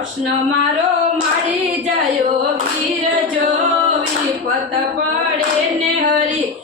પ્રશ્ન મારો મારી જાયો. વીર જો વિપત પડે ને હરી.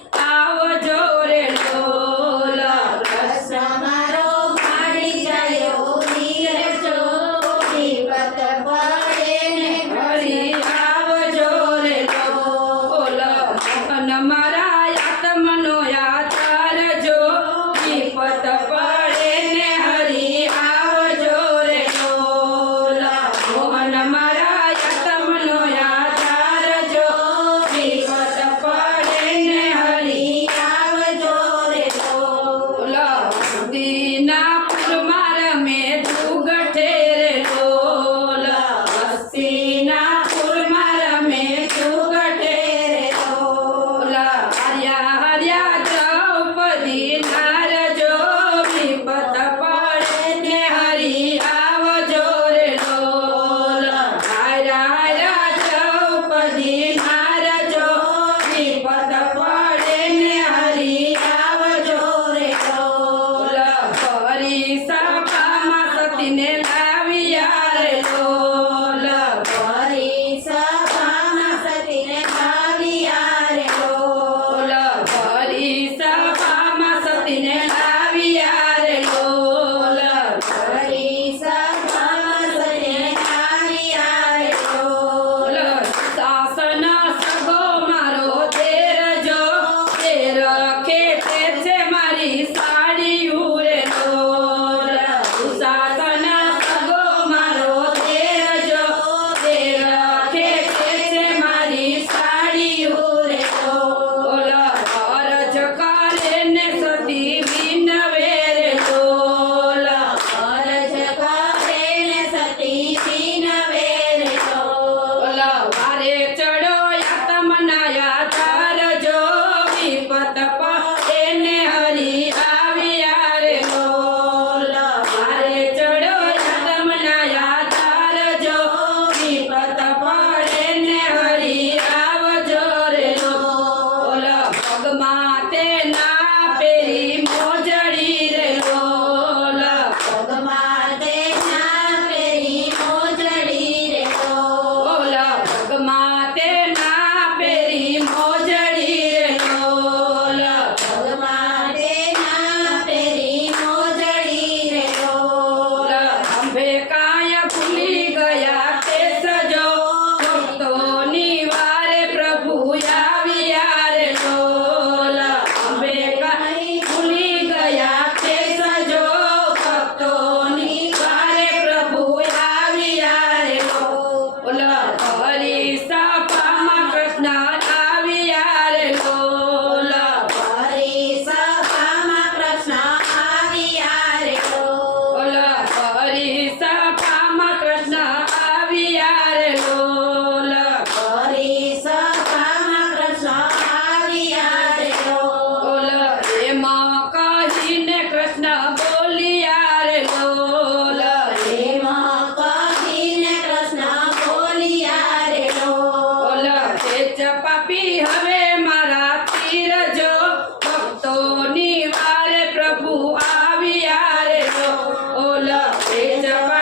Hey.